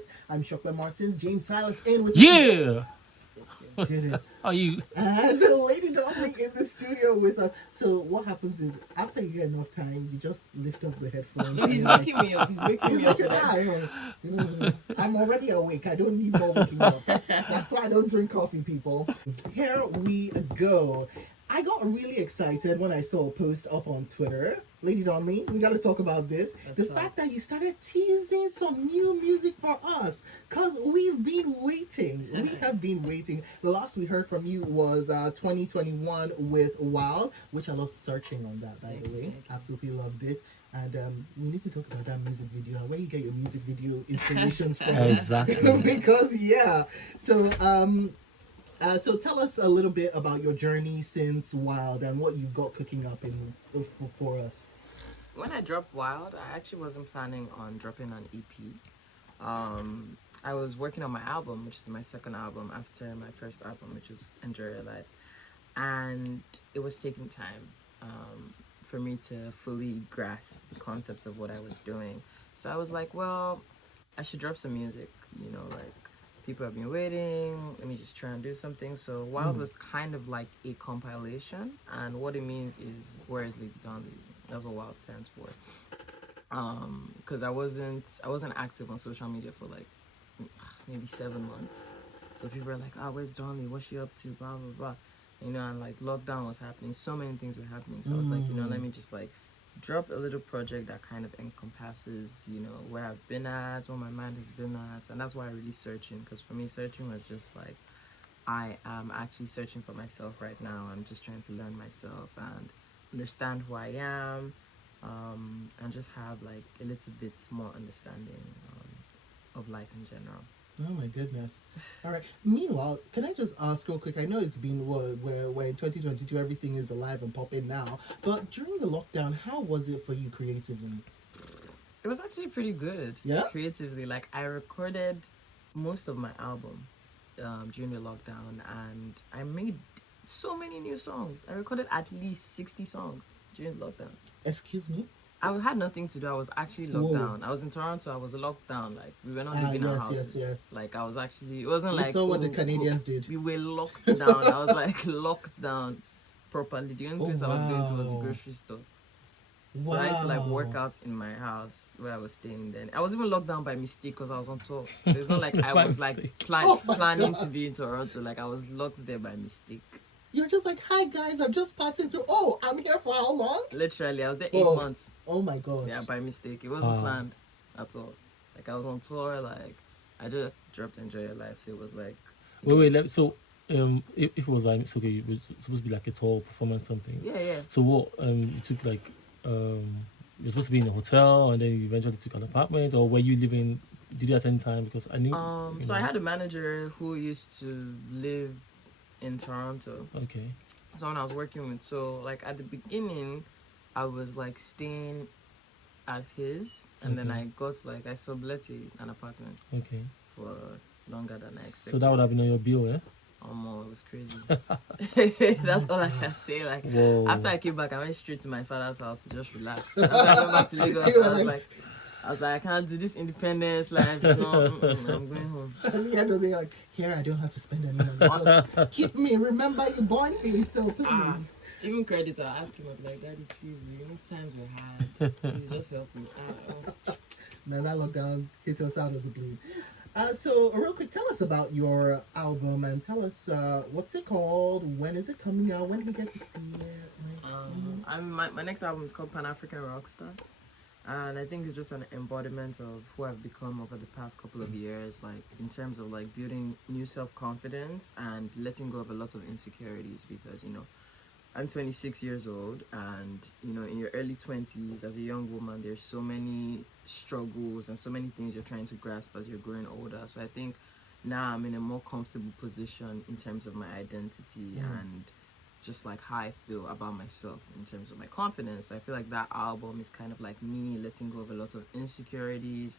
Oris. I'm Shopper Martins. James Silas in with Yeah. Did it. Are you? And Lady Donli in the studio with us. So what happens is after you get enough time, you just lift up the headphones. No, he's waking me up. He's waking me up. I'm already awake. I don't need more waking up. That's why I don't drink coffee, people. Here we go. I got really excited when I saw a post up on Twitter. Lady Donli, we got to talk about this. The fact that you started teasing some new music for us. Because we've been waiting. We have been waiting. The last we heard from you was 2021 with Wild, which I love searching on that, by the way. Absolutely loved it. And we need to talk about that music video and where you get your music video inspirations from. Exactly. Because, yeah. So tell us a little bit about your journey since Wild and what you got cooking up for us. When I dropped Wild, I actually wasn't planning on dropping an EP. I was working on my album, which is my second album after my first album, which was Enjoy Your Life. And it was taking time for me to fully grasp the concept of what I was doing. So I was like, well, I should drop some music, like people have been waiting, let me just try and do something. So Wild was kind of like a compilation, and what it means is where is Lady Donli? That's what Wild stands for. Because I wasn't active on social media for like maybe 7 months. So people are like, where's Donli? What's she up to? Blah blah blah. And like lockdown was happening, so many things were happening. So I was like, let me just like drop a little project that kind of encompasses, where I've been at, what my mind has been at. And that's why I really searching, because for me searching was just like, I am actually searching for myself right now. I'm just trying to learn myself and understand who I am, and just have like a little bit more understanding of life in general. Oh my goodness. All right. Meanwhile, can I just ask real quick? I know it's been where in 2022 everything is alive and popping now, but during the lockdown, how was it for you creatively? It was actually pretty good. Yeah? Creatively. Like I recorded most of my album during the lockdown, and I made so many new songs. I recorded at least 60 songs during the lockdown. Excuse me? I had nothing to do. I was actually locked down. I was in Toronto. I was locked down. Like we were not leaving our houses. Yes. Like I was actually. It wasn't You like. saw what the Canadians did. We were locked down. I was like locked down properly. The only place I was going to was the grocery store. So I used to like work out in my house where I was staying. Then I was even locked down by mistake because I was on tour. So it's not like I was like planning to be in Toronto. Like I was locked there by mistake. You're just like, hi guys, I'm just passing through. Oh, I'm here for how long? Literally, I was there 8 months. Oh my god. Yeah, by mistake. It wasn't planned at all. Like I was on tour. Like I just dropped Enjoy Your Life. So it was like. Wait. So, if it was like okay, it was supposed to be like a tour performance something. Yeah. So what? You took like you're supposed to be in a hotel, and then you eventually took an apartment, or were you living? Did you attend time? Because I knew. So I had a manager who used to live in Toronto. Okay. Someone I was working with. So like at the beginning, I was like staying at his, and then I subletted an apartment. Okay. For longer than I expected. So that would have been on your bill, eh? It was crazy. That's all I can say. Like after I came back, I went straight to my father's house to just relax. After I went back to Lagos, I was like, I can't do this independence life. No, I'm going home. And the end of the day, like, here I don't have to spend any money. Just keep me. Remember, you born me, so please. Even credit, I'll ask him, I'm like, Daddy, please, times were hard. Please just help me. Now that lockdown hit us out of the blue. So real quick, tell us about your album and tell us what's it called, when is it coming out, when do we get to see it? My next album is called Pan African Rockstar. And I think it's just an embodiment of who I've become over the past couple of years, like in terms of like building new self-confidence and letting go of a lot of insecurities, because I'm 26 years old, and in your early 20s as a young woman, there's so many struggles and so many things you're trying to grasp as you're growing older. So I think now I'm in a more comfortable position in terms of my identity and just like how I feel about myself in terms of my confidence. I feel like that album is kind of like me letting go of a lot of insecurities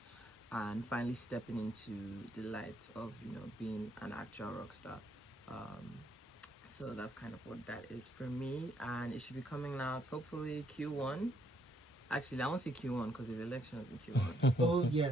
and finally stepping into the light of being an actual rock star. So that's kind of what that is for me, and it should be coming out hopefully Q1 Actually, I won't say Q1 because the election is in Q1. Oh yeah.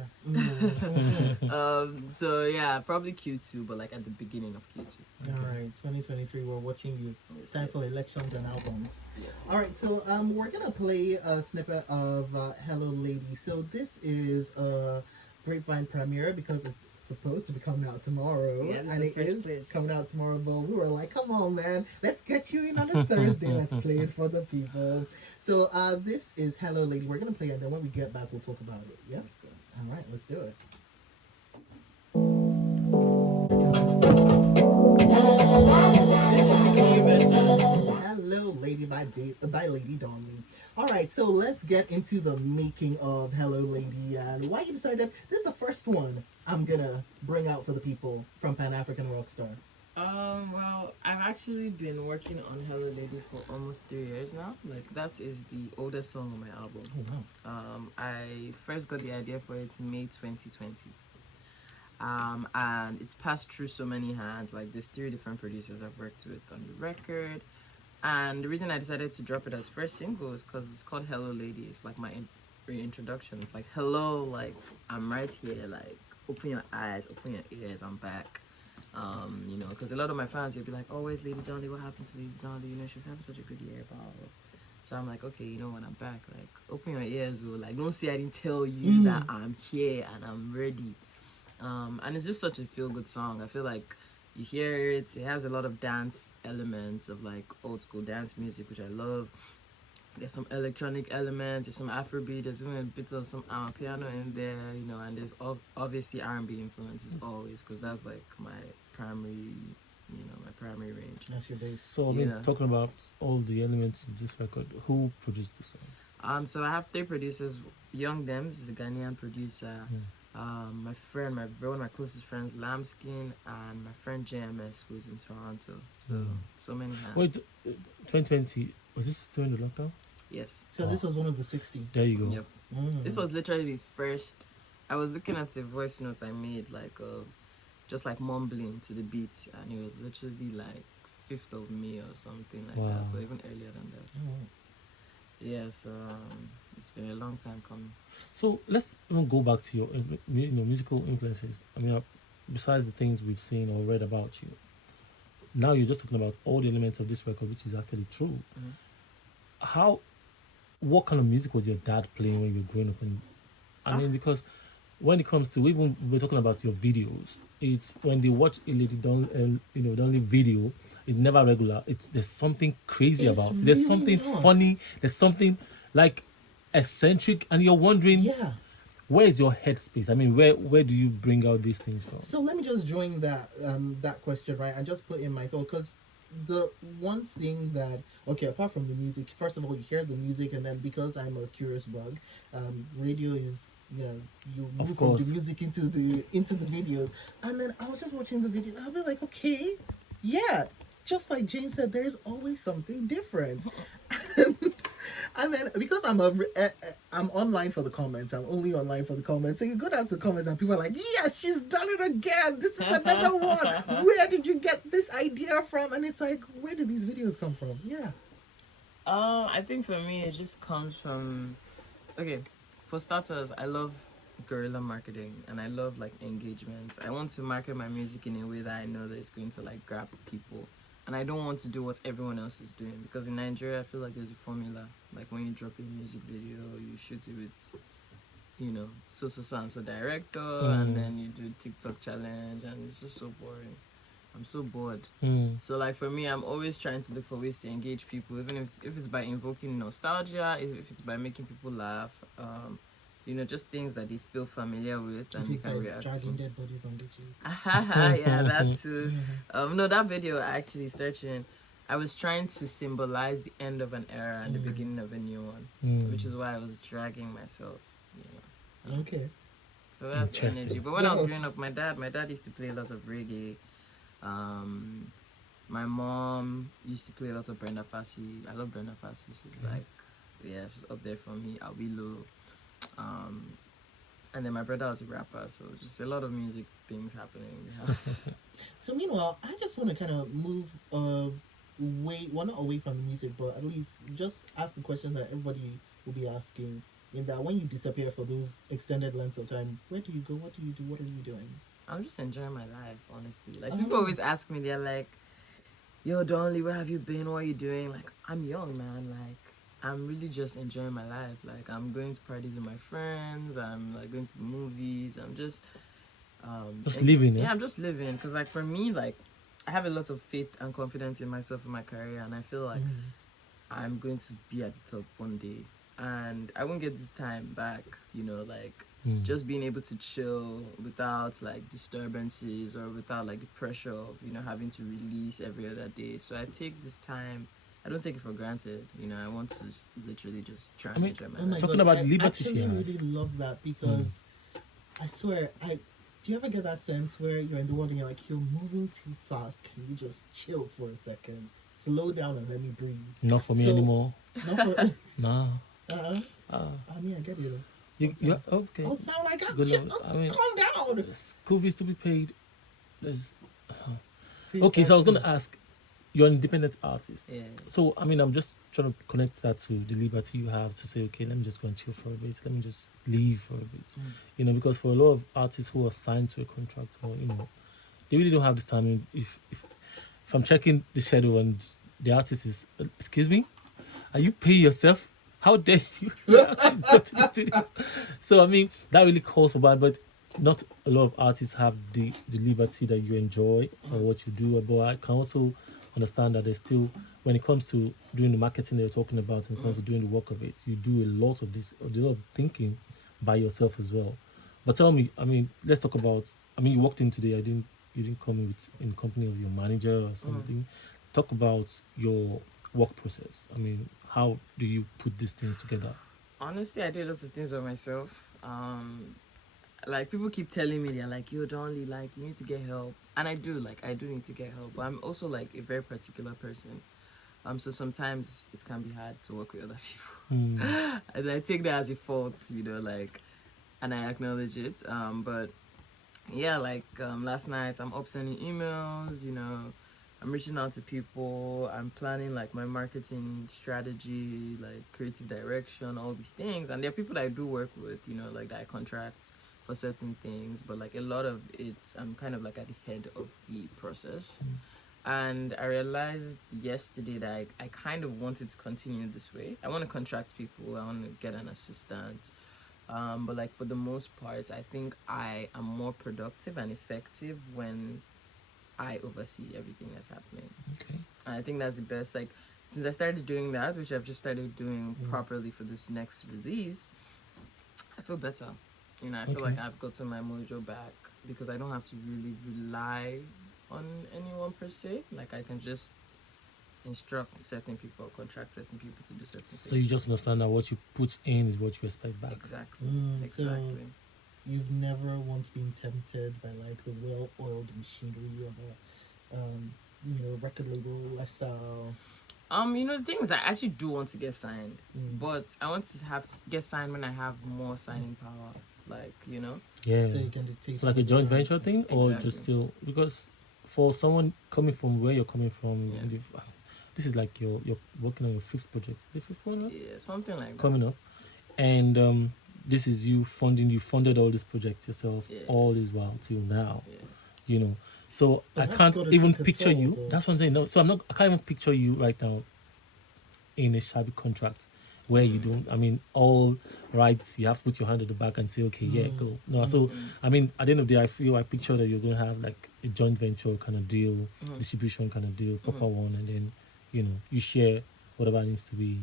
So yeah, probably Q2, but like at the beginning of Q2. All right, 2023. We're watching you. It's time for elections and albums. Yes. All right, so we're gonna play a snippet of "Hello Lady." So this is a Grapevine premiere because it's supposed to be coming out tomorrow, Yeah, this and is it the first is place. coming out tomorrow. But we were like, "Come on, man, let's get you in on a Thursday. Let's play it for the people." So this is "Hello Lady." We're gonna play it, and then when we get back, we'll talk about it. Yeah. Let's go. All right, let's do it. Hello, Lady by Lady Donli. All right, so let's get into the making of Hello Lady and why you decided this is the first one I'm gonna bring out for the people from Pan African Rockstar. Well, I've actually been working on Hello Lady for almost 3 years now. Like, that is the oldest song on my album. Oh wow! I first got the idea for it in May 2020. And it's passed through so many hands. Like, there's 3 different producers I've worked with on the record. And the reason I decided to drop it as first single is because it's called Hello Lady. It's like my reintroduction. It's like, hello, like, I'm right here. Like, open your eyes, open your ears, I'm back. You know, because a lot of my fans, they'll be like, oh, where's Lady Donli? What happened to Lady Donli? You know, she was having such a good year, blah, blah, blah. So I'm like, okay, you know what, I'm back. Like, open your ears, or like, don't say I didn't tell you that I'm here and I'm ready. And it's just such a feel-good song. I feel like you hear it, it has a lot of dance elements of like old school dance music, which I love. There's some electronic elements, there's some Afrobeat, there's even a bit of some piano in there, you know, and there's obviously R&B influences always, because that's like my primary, you know, my primary range. That's your base. So I mean, Yeah. talking about all the elements of this record, who produced the song? So I have 3 producers. Young Dems is a Ghanaian producer. My friend, one of my closest friends, Lambskin, and my friend JMS, who's in Toronto. So many hands. Wait, 2020, was this during the lockdown? Yes. So this was one of the 60. There you go. Yep. This was literally the first. I was looking at the voice notes I made, like of just like mumbling to the beat, and it was literally like 5th of May or something like Wow. that, so even earlier than that. Yeah, so it's been a long time coming. So let's even go back to your musical influences. I mean, besides the things we've seen or read about you, now you're just talking about all the elements of this record, which is actually true. What kind of music was your dad playing when you were growing up? And I mean, because when it comes to, even we're talking about your videos, it's when they watch a Lady Donli video, it's never regular. There's something crazy It's about it. There's really something not. funny. There's something like eccentric, and you're wondering, Yeah. where is your headspace? I mean, where do you bring out these things from? So let me just join that question, right? I just put in my thought because the one thing that, okay, apart from the music, first of all, you hear the music, and then because I'm a curious bug, radio is, you know, you Of move from the course. music into the video, and then I was just watching the video, and I'll be like, okay, yeah, just like James said, there's always something different. And then because I'm online for the comments, I'm only online for the comments. So you go down to the comments and people are like, "Yes, she's done it again. This is another one. Where did you get this idea from?" And it's like, where did these videos come from? Yeah. I think for me it just comes from, okay, for starters, I love guerrilla marketing and I love like engagements. I want to market my music in a way that I know that it's going to like grab people. And I don't want to do what everyone else is doing, because in Nigeria I feel like there's a formula. Like when you drop a music video, you shoot it with, you know, so and so director, and then you do TikTok challenge, and it's just so boring. I'm so bored. So like for me, I'm always trying to look for ways to engage people, even if it's by invoking nostalgia, if it's by making people laugh, you know, just things that they feel familiar with and If they it's can by react dragging to. dead bodies on bitches. Yeah, that too. No, that video I actually searching, I was trying to symbolize the end of an era and the beginning of a new one, which is why I was dragging myself. You know. Okay. So that's the Interesting. energy. But when I was growing up, my dad used to play a lot of reggae. My mom used to play a lot of Brenda Fassie. I love Brenda Fassie. She's like, yeah, she's up there for me. I'll be low. And then my brother was a rapper, so just a lot of music things happening in the house. So meanwhile, I just want to kind of move away, well, not away from the music, but at least just ask the question that everybody will be asking, in that when you disappear for those extended lengths of time, where do you go? What do you do? What are you doing? I'm just enjoying my life, honestly. Like Oh. people always ask me, they're like, "Yo, Donli, where have you been? What are you doing?" Like I'm young, man. Like I'm really just enjoying my life. Like I'm going to parties with my friends. I'm like going to the movies. I'm just living, Yeah, eh? I'm just living. Cause like for me, like I have a lot of faith and confidence in myself and my career, and I feel like I'm going to be at the top one day, and I won't get this time back. You know, like just being able to chill without like disturbances or without like the pressure of having to release every other day. So I take this time. I don't take it for granted. I want to just literally just try and enjoy my Oh my life. Talking God, about I the liberty she actually has. really love that because I swear, do you ever get that sense where you're in the world and you're like, you're moving too fast? Can you just chill for a second? Slow down and let me breathe. Not for me So- anymore. Not for, Nah. I mean, I get you. You okay? Oh, sound like Good chill, enough. I mean, calm down. school fees to be paid. There's See, okay. So I was that's gonna ask, you're an independent artist. Yeah. So I mean, I'm just trying to connect that to the liberty you have to say, okay, let me just go and chill for a bit. Let me just leave for a bit. Because for a lot of artists who are signed to a contract, or they really don't have the time. If I'm checking the schedule and the artist is, excuse me, are you paying yourself? How dare you actually go to the studio? So I mean, that really calls for bad, but not a lot of artists have the liberty that you enjoy or what you do. But I can also understand that there's still, when it comes to doing the marketing that you're talking about, and it comes to doing the work of it, you do a lot of this, a lot of thinking by yourself as well. But tell me, I mean, let's talk about. I mean, you walked in today. You didn't come in in company of your manager or something. Talk about your work process. I mean, how do you put these things together? Honestly, I do lots of things by myself. Like people keep telling me, they're like, "Yo, Donli, like you need to get help," and I do. Like I do need to get help, but I'm also like a very particular person. So sometimes it can be hard to work with other people, and I take that as a fault, like, and I acknowledge it. But yeah, like last night, I'm up sending emails. I'm reaching out to people. I'm planning like my marketing strategy, like creative direction, all these things. And there are people that I do work with, like that I contract for certain things. But like a lot of it, I'm kind of like at the head of the process. And I realized yesterday that I kind of wanted to continue this way. I want to contract people. I want to get an assistant. But like for the most part, I think I am more productive and effective when I oversee everything that's happening. Okay. And I think that's the best. Like since I started doing that, which I've just started doing properly for this next release, I feel better. I feel like I've gotten my mojo back because I don't have to really rely on anyone per se. Like I can just instruct certain people or contract certain people to do certain So things. you just understand that what you put in is what you expect back. Exactly. So Exactly. you've never once been tempted by like the well-oiled machinery of a record label lifestyle. The thing is, I actually do want to get signed, but I want to get signed when I have more signing power. Like, Yeah. So you can dictate It's like a the joint terms. venture thing, or Exactly. just still because for someone coming from where you're coming from, Yeah. this is like you're working on your fifth project, the fifth one, right? Yeah, something like that. Coming up, and this is you funded all this project yourself Yeah. all this while till now. Yeah. So But I that's can't gotta even take a picture toll, you. though. That's what I'm saying. No, so I can't even picture you right now in a shabby contract where you don't. I mean, all rights you have to put your hand at the back and say, okay, yeah, go. No, so I mean, at the end of the day, I picture that you're going to have like a joint venture kind of deal, distribution kind of deal, proper one, and then you share whatever needs to be,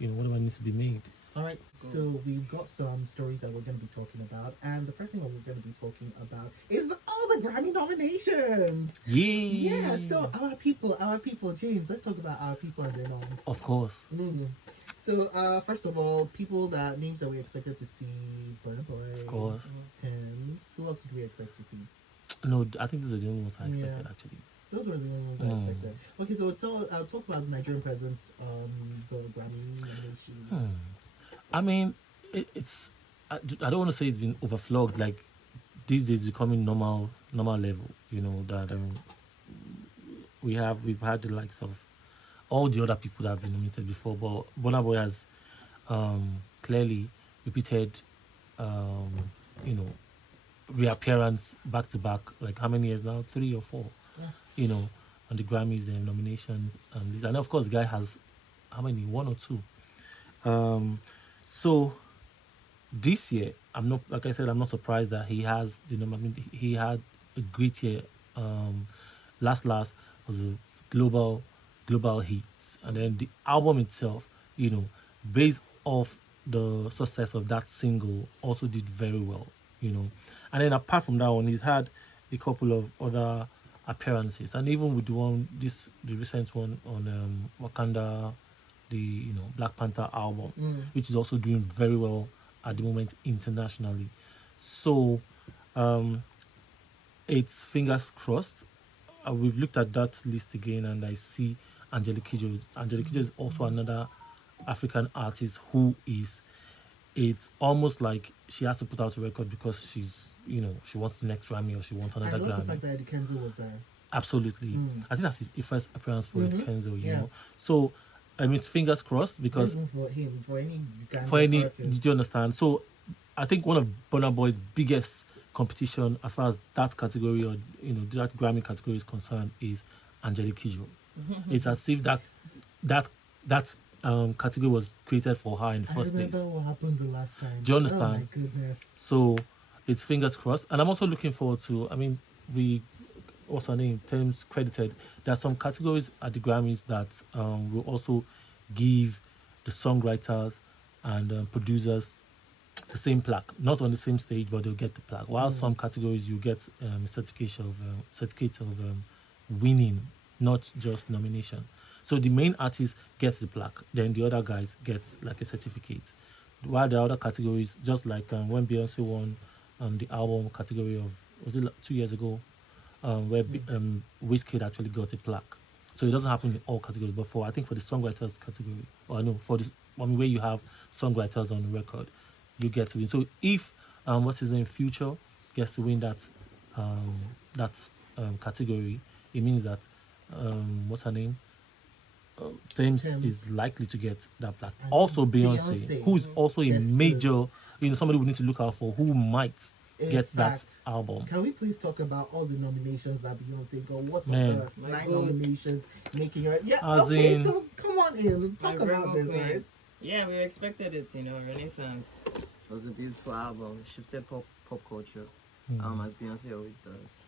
whatever needs to be made. All right, so we've got some stories that we're going to be talking about, and the first thing that we're going to be talking about is all the Grammy nominations. Yeah. Yeah, so our people, James. Let's talk about our people and their noms. Of course. So, first of all, names that we expected to see: Burna Boy, Of course. Tems. Who else did we expect to see? No, I think these are the only ones I expected actually. Those were the only ones I expected. Okay, so I'll talk about Nigerian presence on the Grammy nominations. I mean, it's. I don't want to say it's been overflogged. Like these days, becoming normal level. That we've had the likes of all the other people that have been nominated before, but Burna Boy has clearly repeated, um, you know, reappearance back to back. Like how many years now? 3 or 4. Yeah. You know, on the Grammys and nominations and this. And of course, the guy has how many? 1 or 2. Um, so this year, I'm not like I said, I'm not surprised that he has the I mean, he had a great year. Um, last was a global hits, and then the album itself, based off the success of that single, also did very well. And then apart from that one, he's had a couple of other appearances, and even with the recent one on Wakanda, the Black Panther album, which is also doing very well at the moment internationally. So it's fingers crossed. We've looked at that list again, and I see Angelique Kidjo. Angelique Kidjo is also another African artist who is. It's almost like she has to put out a record because she wants the next Grammy or she wants I another love the Grammy. fact that Eddie Kenzo was there. Absolutely. I think that's his first appearance for Kenzo, you Yeah. know. So, I mean, it's fingers crossed because Not even for him, for any for any, artist. did you understand? So, I think one of Burna Boy's biggest competition as far as that category or, that Grammy category is concerned is Angelique Kidjo. It's as if that category was created for her in the I first remember place. what happened the last time. Do you Oh understand? my goodness. So it's fingers crossed, and I'm also looking forward to. I mean, we also in terms credited. There are some categories at the Grammys that will also give the songwriters and producers the same plaque, not on the same stage, but they'll get the plaque. While some categories you get a certificate of winning, not just nomination. So the main artist gets the plaque, then the other guys gets like a certificate. While the other categories, just like when Beyonce won the album category of was it 2 years ago, where Wizkid actually got a plaque. So it doesn't happen in all categories, but I think for the songwriters category, or no, for this where you have songwriters on the record, you get to win. So if what's his name, Future gets to win that category, it means that what's her name, Tems Tems. is likely to get that plaque. And Also Beyonce, Beyonce, who is also a gets to- major, somebody we need to look out for, who might In get that fact, album. Can we please talk about all the nominations that Beyonce got? What's on Man. earth? My 9 God. nominations, making her. Yeah, As okay, in- so come on in. Talk My about Virgo this, queen. right? Yeah, we expected it, Renaissance. It was a beautiful album. It shifted pop culture, as Beyonce always does.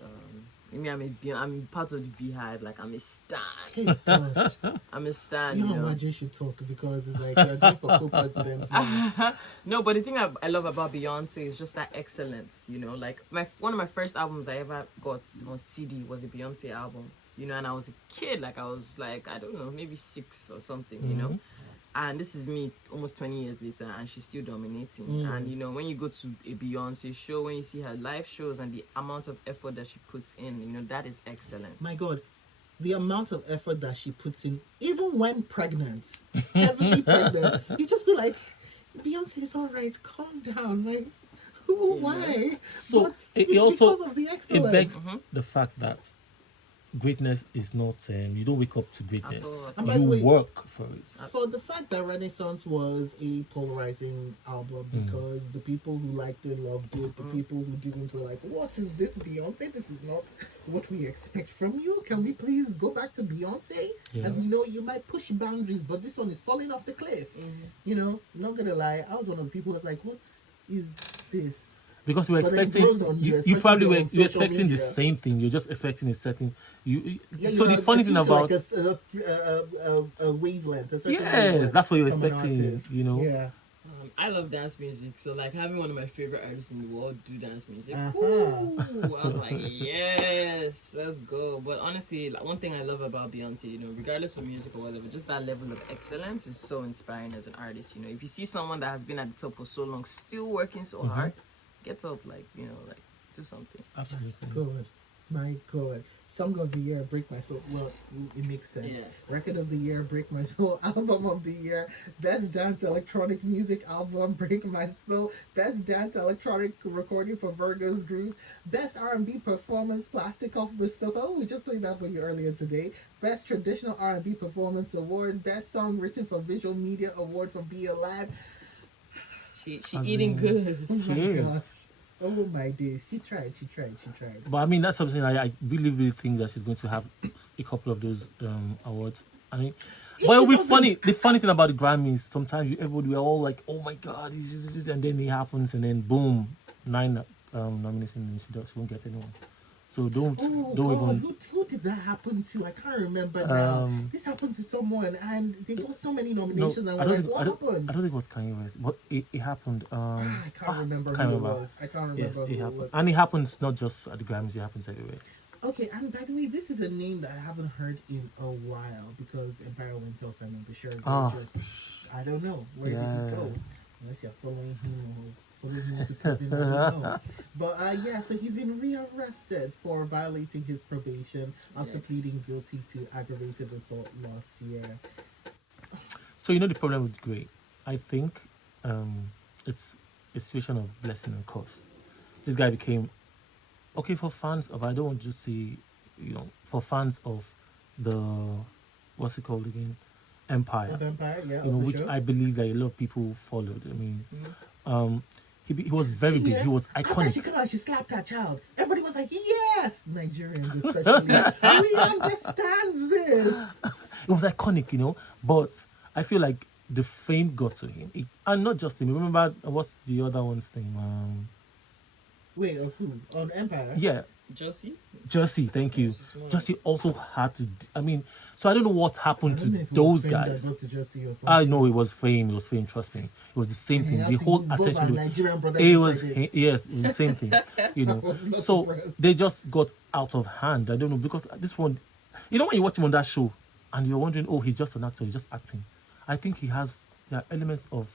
I'm part of the Beehive. Like I'm a stan. Hey, gosh. I'm a stan. You You and know. Maji should talk because it's like you're going for co-presidents now. No, but the thing I love about Beyonce is just that excellence. Like one of my first albums I ever got on CD was a Beyonce album. And I was a kid. Like I was like I don't know, maybe 6 or something. And this is me almost 20 years later, and she's still dominating. And when you go to a Beyonce show, when you see her live shows and the amount of effort that she puts in, that is excellent. My God, the amount of effort that she puts in, even when pregnant, heavily pregnant, you just be like, Beyonce is all right, calm down. Like, why? So But it it's also because of the it excellence. begs the fact that greatness is not you don't wake up to greatness. At all. And by the You way, work for it. for the fact that Renaissance was a polarizing album because the people who liked it loved it, the people who didn't were like, what is this, Beyonce? This is not what we expect from you. Can we please go back to Beyonce? Yeah. As we know, you might push boundaries, but this one is falling off the cliff. Not gonna lie, I was one of the people who was like, what is this? Because you were But then it expecting, grows on you, you probably especially were on you're social expecting the media. same thing. You're just expecting a certain. Yeah, So the funny thing about like a wavelength, a certain yes, wavelength that's what you're from an expecting. artist. Yeah. I love dance music, so like having one of my favorite artists in the world do dance music. Uh-huh. Ooh, I was like, yes, let's go. But honestly, like, one thing I love about Beyonce, regardless of music or whatever, just that level of excellence is so inspiring as an artist. If you see someone that has been at the top for so long, still working so hard, get up, like do something. Absolutely. Good. My God. Song of the Year, Break My Soul. Well, it makes sense. Yeah. Record of the Year, Break My Soul. Album of the Year, Best Dance Electronic Music Album, Break My Soul. Best Dance Electronic Recording for Virgo's Groove. Best R&B Performance, Plastic Off the Sofa. Oh, we just played that for you earlier today. Best Traditional R&B Performance Award. Best Song Written for Visual Media Award from Be Alive. She As eating in- good. Oh She my is. God. Oh my days. She tried. But I mean, that's something I really, really think that she's going to have a couple of those awards. I mean, but it'll be funny. The funny thing about the Grammys, sometimes everybody we're all like, "Oh my God," and then it happens, and then boom, 9 nominations, and she won't get anyone. So don't Oh don't God, even. who did that happen to? I can't remember now. Um, This happened to someone, and they got so many no, nominations, and I we're don't like, think what happened? I don't think it was Kanye West, but it happened. I can't remember can't who remember. it was. I can't Yes, remember it who it happened, was. and it happens not just at the Grammys; it happens everywhere. Okay, and by the way, this is a name that I haven't heard in a while because Empire went off and Bryshere Ah. just I don't know where did Yeah. he go? Unless you're following him or following him to prison, I don't know. But yeah, so he's been rearrested for violating his probation after Yes. pleading guilty to aggravated assault last year. So you know the problem with Grey, I think it's a situation of blessing and curse. This guy became okay for fans of I don't want to just say for fans of the what's it called again Empire, Of Empire, yeah, you know, of the which show. I believe that a lot of people followed. I mean, he was very big. Yeah, He was after she iconic. came out, she slapped that child. Everybody was like, yes! Nigerians especially. We understand this. It was iconic, you know. But I feel like the fame got to him, and not just him. Remember what's the other one's name? Wait, of who? On Empire? Yeah, Josie? Jersey, thank you. Yes, it's more Jersey like- also had to. I mean, so I don't know what I happened don't know to if it was those fame guys. that got to Jersey or something. I know it was fame. It was fame. Trust me, it was the same He thing. had The to whole use both our attention. Nigerian brothers It was beside it. yes, it was the same thing. You I know, was not so surprised. they just got out of hand. I don't know because this one, you know, when you watch him on that show and you're wondering, oh, he's just an actor. He's just acting. I think he has there are elements of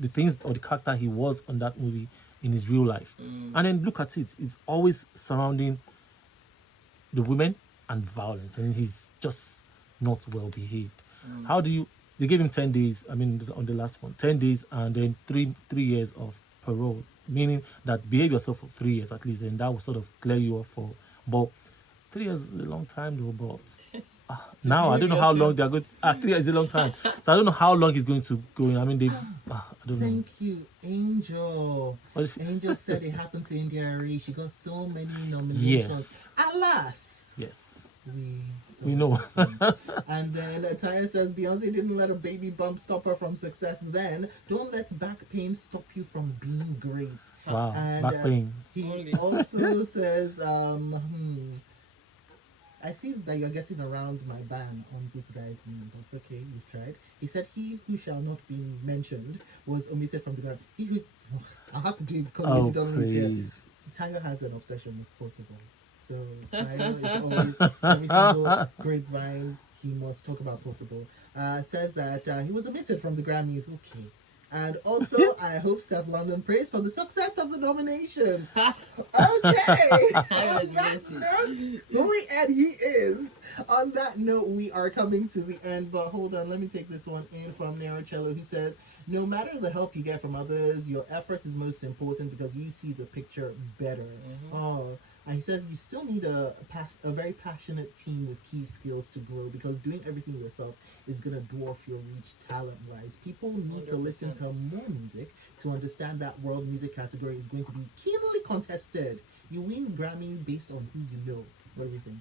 the things or the character he was on that movie in his real life. And then look at it; it's always surrounding the women and violence, and he's just not well behaved. How do you? They gave him 10 days. I mean, on the last one, 10 days, and then three years of parole, meaning that behave yourself for 3 years at least, and that will sort of clear you off for. But 3 years is a long time, though. But now I don't know how long they're going. 3 years is a long time, so I don't know how long he's going to go in. I mean, they. I don't know. Thank you, Angel. What is- Angel said it happened to India Arie. She got so many nominations. Yes. Alas, Yes, we know. And then Ataya says Beyonce didn't let a baby bump stop her from success. Then don't let back pain stop you from being great. Wow, And back pain. he Only. also says, I see that you're getting around my ban on this guy's name, but it's okay, you've tried. He said, he who shall not be mentioned was omitted from the graph. He who, I'll have to do it because Oh, Lady Donli is here. please. Tayo has an obsession with Portugal. So Tayo is always, every single grapevine, he must talk about Portugal. Says that he was omitted from the Grammys. Okay. And also, I hope Steph London prays for the success of the nominations. Okay. On that note, Louis and he is. On that note, we are coming to the end. But hold on, let me take this one in from Naracello, who says, no matter the help you get from others, your efforts is most important because you see the picture better. Oh, and he says you still need a very passionate team with key skills to grow because doing everything yourself is going to dwarf your reach talent-wise. People need to listen to more music to understand that world music category is going to be keenly contested. You win Grammy based on who you know. What do you think?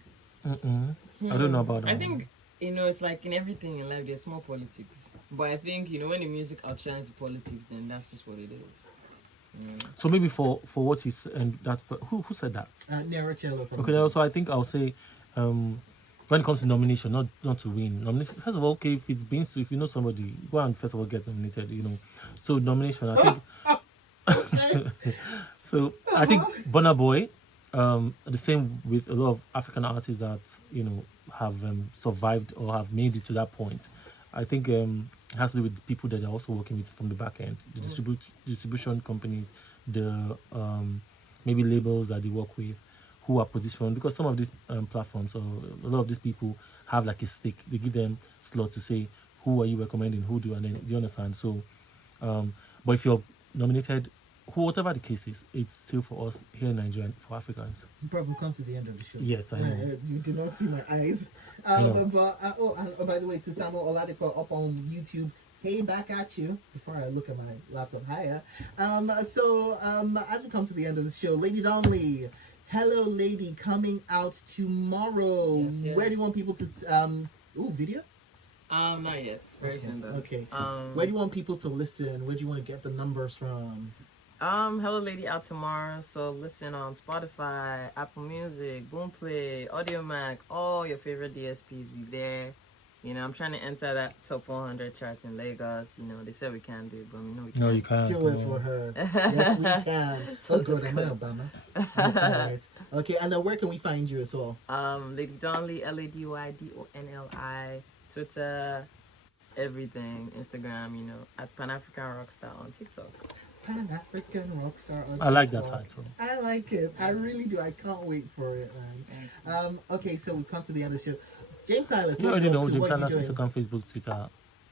I don't know about that. I think, it's like in everything in life, there's more politics. But I think, when the music outshines the politics, then that's just what it is. So maybe for what he said, and that who said that? Naracello. Okay, also I think I'll say when it comes to nomination, not to win. Nomination first of all, okay, if it's being if you know somebody, go and first of all get nominated, So nomination, I think so I think Burna Boy, the same with a lot of African artists that, have survived or have made it to that point. I think it has to do with the people that they're also working with from the back end, the distribution companies, the maybe labels that they work with, who are positioned, because some of these platforms or a lot of these people have like a stake. They give them slot to say who are you recommending, who do, and then do you understand? So, but if you're nominated, whatever the case is, it's still for us here in Nigeria, for Africans. Bro, we come to the end of the show. Yes, I know. You do not see my eyes. know. And by the way, to Samuel Oladipo up on YouTube. Hey, back at you. Before I look at my laptop higher. As we come to the end of the show, Lady Donli, Hello Lady, coming out tomorrow. Yes. Where do you want people to video? Not yet. Very soon though. Okay. Where do you want people to listen? Where do you want to get the numbers from? Hello Lady out tomorrow, so listen on Spotify, Apple Music, Boomplay, Audiomack, all your favorite DSPs be there. You know, I'm trying to enter that top 100 charts in Lagos. You know, they said we can't do it, but we know we can. No, you can't. Do it for her. Yes, we can. So good, Obama. That's all right. Okay, and then where can we find you as well? Lady Donli, LadyDonli, Twitter, everything, Instagram. You know, at Pan African Rockstar on TikTok. Pan African Rockstar. On I like that TikTok. title. I like it. I really do. I can't wait for it, man. Okay, so we've come to the end of the show. James Silas, You already know James what Silas, are you doing? Instagram, Facebook, Twitter,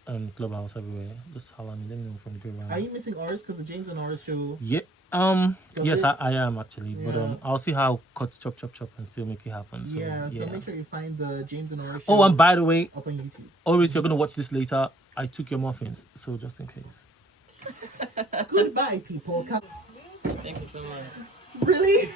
and Clubhouse everywhere. Just holler me. Let me know from the go around. Are you missing Oris? Because the James and Oris show. Yeah. Yes, I am actually, but Yeah. I'll see how cut chop and still make it happen. So, So make sure you find the James and Oris show. Oh, and by the way, up on YouTube. Oris, you're gonna watch this later. I took your muffins, so just in case. Goodbye, people. Thank you so much. Really?